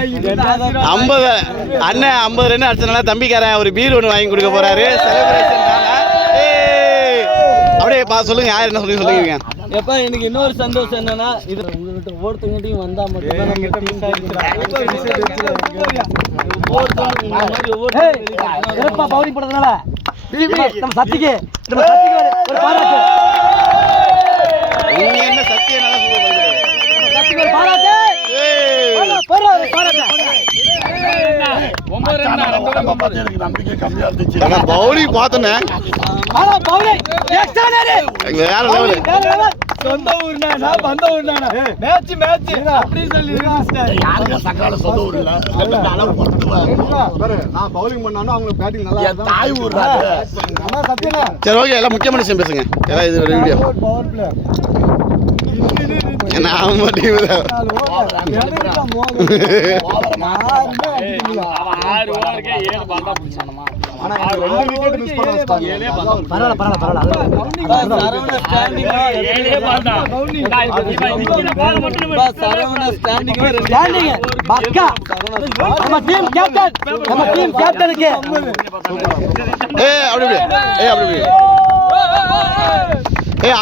50 அண்ணன் 50 ரன் அடிச்சதுனால தம்பிக்காரன் ஒரு பீர் ஒன்று வாங்கி கொடுக்க போறாரு. அப்படியே சொல்லுங்க, யார் என்ன சொல்லுங்க. எப்ப எனக்கு இன்னொரு சந்தோஷம் என்னன்னா, இது உங்ககிட்ட ஒவ்வொருத்தங்கிட்டையும் வந்தா மட்டும் பவுலிங் போடுறதுனால நம்ம சத்திக்கு ஒரு பாராட்டு. என்ன சத்தியம் பவுலிங் பார்த்தோன்னே வேற லெவலு. சொந்த ஊர்னா வந்த ஊர்னா மேட்ச் அப்படி சொல்லி சொந்த ஊர் இல்ல. நான் பவுலிங் பண்ணாலும் அவங்க பேட்டிங் நல்லா தாய் ஊர். சரி, ஓகே, எல்லாம் முக்கியமான விஷயம் பேசுங்க. எல்லாம் இது ஒரு வீடியோ. பவர் பிளேயர் நாம டீம் தான்.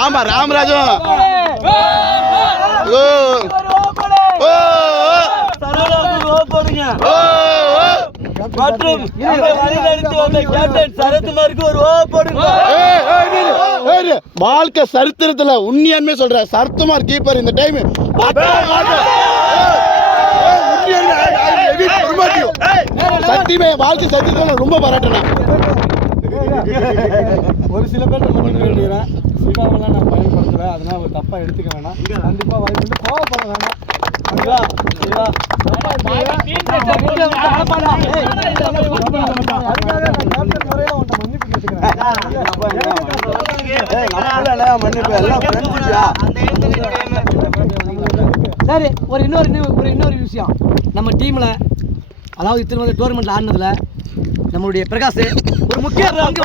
ஆமா, ராமராஜும் மற்றும் சரத்குமாருக்கு ஒரு வாழ்க்கை சரித்திரத்துல உண்மையான்மே சொல்ற சரத்குமார் கீப்பர் இந்த டைம் சத்தியமே வாழ்க்கை சரித்திரத்துல ரொம்ப பாராட்டணும். ஒரு சில பேர் சொல்லிடுறேன், சிவாவெல்லாம் நான் பயன்படுத்துறேன், அதனால அவர் தப்பா எடுத்துக்க வேணாம். கண்டிப்பா வாய்ப்பு கோவப்பட வேணாம். சரி, ஒரு இன்னொரு விஷயம். நம்ம டீம்ல, அதாவது இத்தனை வந்து டோர்னமெண்ட்ல ஆடினதுல நம்மளுடைய பிரகாஷ் ஒரு முக்கிய பங்கு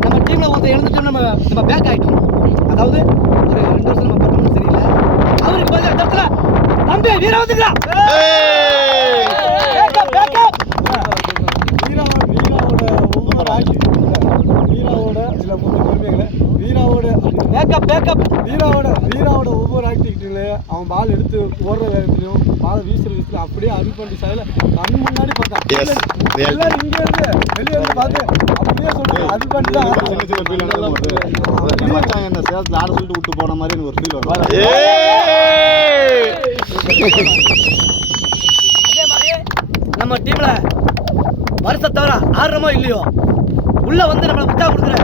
நம்ம டீம்ல ஒருத்தர் எழுந்துட்டோம், நம்ம பேக் ஆயிட்டோம். அதாவது ஒரு 2 வருஷம் நம்ம பர்ஃபார்மன்ஸ் சரியில்லை. அவருக்கு பதில் அந்த இடத்துல தம்பி வீரா வந்துக்கிறான். வீராவோட ஒவ்வொரு ஆக்டிவிட்டிலையும் அவன் பால் எடுத்து ஓடுற வேகத்திலையும் பால் வீசுற அப்படியே அடிப்பண்டி சாயில கண் முன்னாடி பார்த்தான். எல்லாரும் இங்க இருந்து வெளியே இருந்து பார்த்து அப்படியே சொல்லுங்க, அடிப்பண்டி தான் என்ன சேலத்தில் ஆட சொல்லிட்டு விட்டு போன மாதிரி எனக்கு ஒரு ஃபீல் வரும். அதே மாதிரி நம்ம டீம்ல வருஷத்தவர ஆடுறமோ இல்லையோ உள்ள வந்து நம்மளை முட்டா கொடுக்குறேன்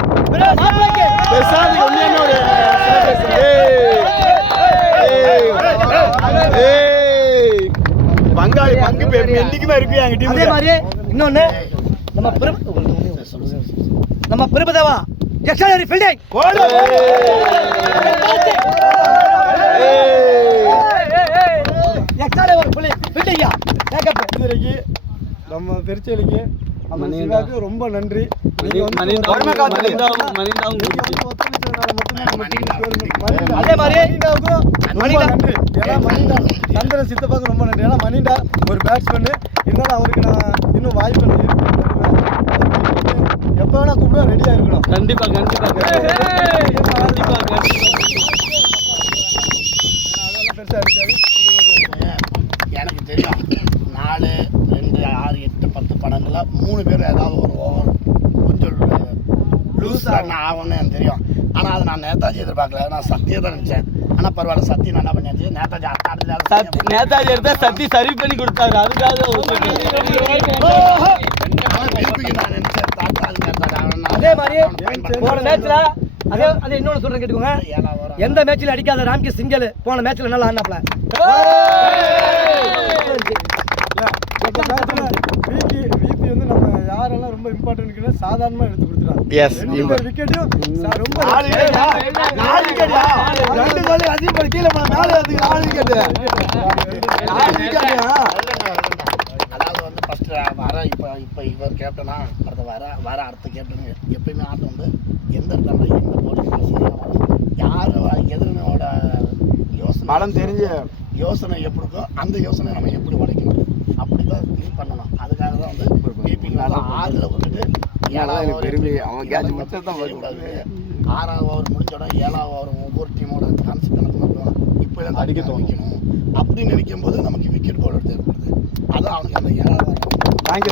பங்காளி பங்கு என்னைக்குமே இருக்கு எங்க டீம். அதே மாதிரி இன்னொன்னு நம்ம பிரபுதேவா எக்ஸ்ட்ராடனரி ஃபீல்டிங் எக்ஸ்ட்ராடனரி ஃபீல்டிங்கா பேக்கப். இதுவரைக்கு நம்ம திருச்செலிக்கு அந்த சிவாக்கு ரொம்ப நன்றி. அதே மாதிரி சந்திரன் சித்தப்பாக்கு ரொம்ப நன்றி. ஏன்னா மணிண்டா ஒரு பேட்ஸ்மேனு, இருந்தாலும் அவருக்கு நான் இன்னும் வாய்ப்பு எப்போ வேணா கூப்பிட ரெடியாக இருக்கணும். கண்டிப்பா எனக்கு தெரியும் 4, 2, 6, 8, 10 படங்கள்ல 3 பேர் ஏதாவது ஒரு ஓவர் கொஞ்சம் லூஸ் ரன் ஆகும்னு எனக்கு தெரியும். ஆனால் அதை நான் நேதாஜி எதிர்பார்க்கல, நான் சத்தியை தான் நினச்சேன். ஆனால் பரவாயில்ல, சத்தி நல்லா பண்ணியாச்சு. நேதாஜி நேதாஜி எடுத்தா சத்தி சரி பண்ணி கொடுத்தாரு. அதுக்காக அதே மாதிரி போன மேட்ச்ல அதே இன்னொன்று சொல்றேன் கேட்டுக்கோங்க. எந்த மேட்ச்ல அடிக்காத ராம்கி சிங்கல் போன மேட்ச்ல நல்லா ஆனாப்ல. விபி வந்து நம்ம யார் யாரெல்லாம் ரொம்ப இம்பார்ட்டன்ட் சாதாரணமா எடுத்து கொடுத்துறாங்க. Yes, ரெண்டு பேர் விக்கெட்டும் ரொம்ப நாலு விக்கெட்டா? ரெண்டு கோலி அதிகப்படி கீழே போன மேலே ஏத்துக்கு 4 விக்கெட். 4 விக்கெட்டா? அதாவது வந்து ஃபர்ஸ்ட் வர இப்போ இவர் கேப்டனா அடுத்த கேப்டன் எப்பயுமே ஆட்டம் வந்து எந்த இடத்துல எந்த போலீஸ் யார் எதிரினோட யோசனை எப்படி இருக்கோ அந்த யோசனை நம்ம எப்படி உடைக்கணும் அப்படி தான் திங்க் பண்ணணும். அதுக்காக தான் வந்து கீப்பிங் 6ல் விட்டுட்டு 7வது ஓவர் முடிஞ்சோட 7வது ஓவர் ஒவ்வொரு டீமோட கான்செப்ட் எனக்கு இருக்கும். இப்போ தான் அடிக்க தோணிக்கணும் அப்படின்னு நினைக்கும் போது நமக்கு விக்கெட் பவுலர் தேவைப்படுது. அதான் அவனுக்கு அந்த 7வது கடைசி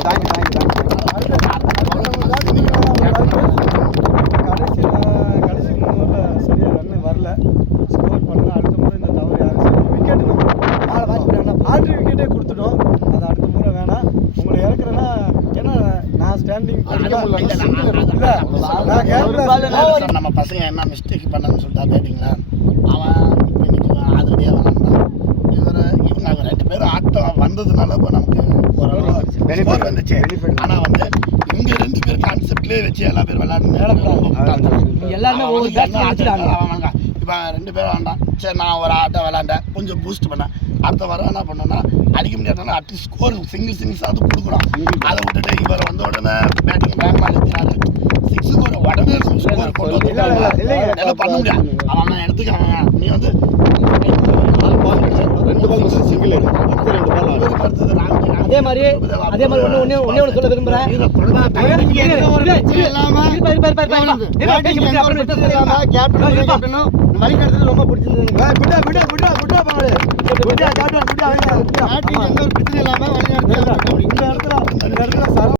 கடைசி 3 ஓவரில் சரியா ரன் வரல. ஸ்கோர் பண்ணல. அடுத்த முறை இந்த தவறு யாரும் செய்யல. விக்கெட் ஆட்ரி விக்கெட்டே கொடுத்துட்டோம். அது அடுத்த முறை வேணாம். உங்களை இறக்குறேன்னா ஏன்னா நான் ஸ்டாண்டிங் நம்ம பசங்க என்ன மிஸ்டேக் பண்ணணும்னு சொல்லிட்டா கேட்டிங்களா? அவன் இப்போ இன்னைக்கு ஆல்ரெடியாக விளாண்டான். இவங்க 2 பேரும் ஆட்டம் வந்ததுனால இப்போ நமக்கு ஓரளவு வந்துச்சு. ஆனால் வந்து இங்கே 2 பேர் கான்செப்ட்லேயே வச்சு எல்லா பேரும் விளாடுங்க. இப்போ 2 பேரும் வேண்டாம். சரி நான் ஒரு ஆட்டம் விளாண்டேன் கொஞ்சம் பூஸ்ட் பண்ணேன். அடுத்த வாரம் என்ன பண்ணோன்னா அடிக்க முடியாதுனால அட்லீஸ்ட் ஸ்கோர் சிங்கிள்ஸாவது கொடுக்கணும். அதை விட்டுட்டு இவர் வந்த உடனே பேட்டிங் வேகமாக நிறுத்தினாரு. 6 போகிற உடனே ஸ்கோர் கொண்டு வந்து பண்ண முடியாது. அவன் இடத்துக்கு அவன் நீ வந்து 2 பால் சிங்கிள் அதே மாதிரி ஒண்ணு சொல்ல விரும்புறேன். ரொம்ப பிடிச்சிருந்தது. இந்த இடத்துல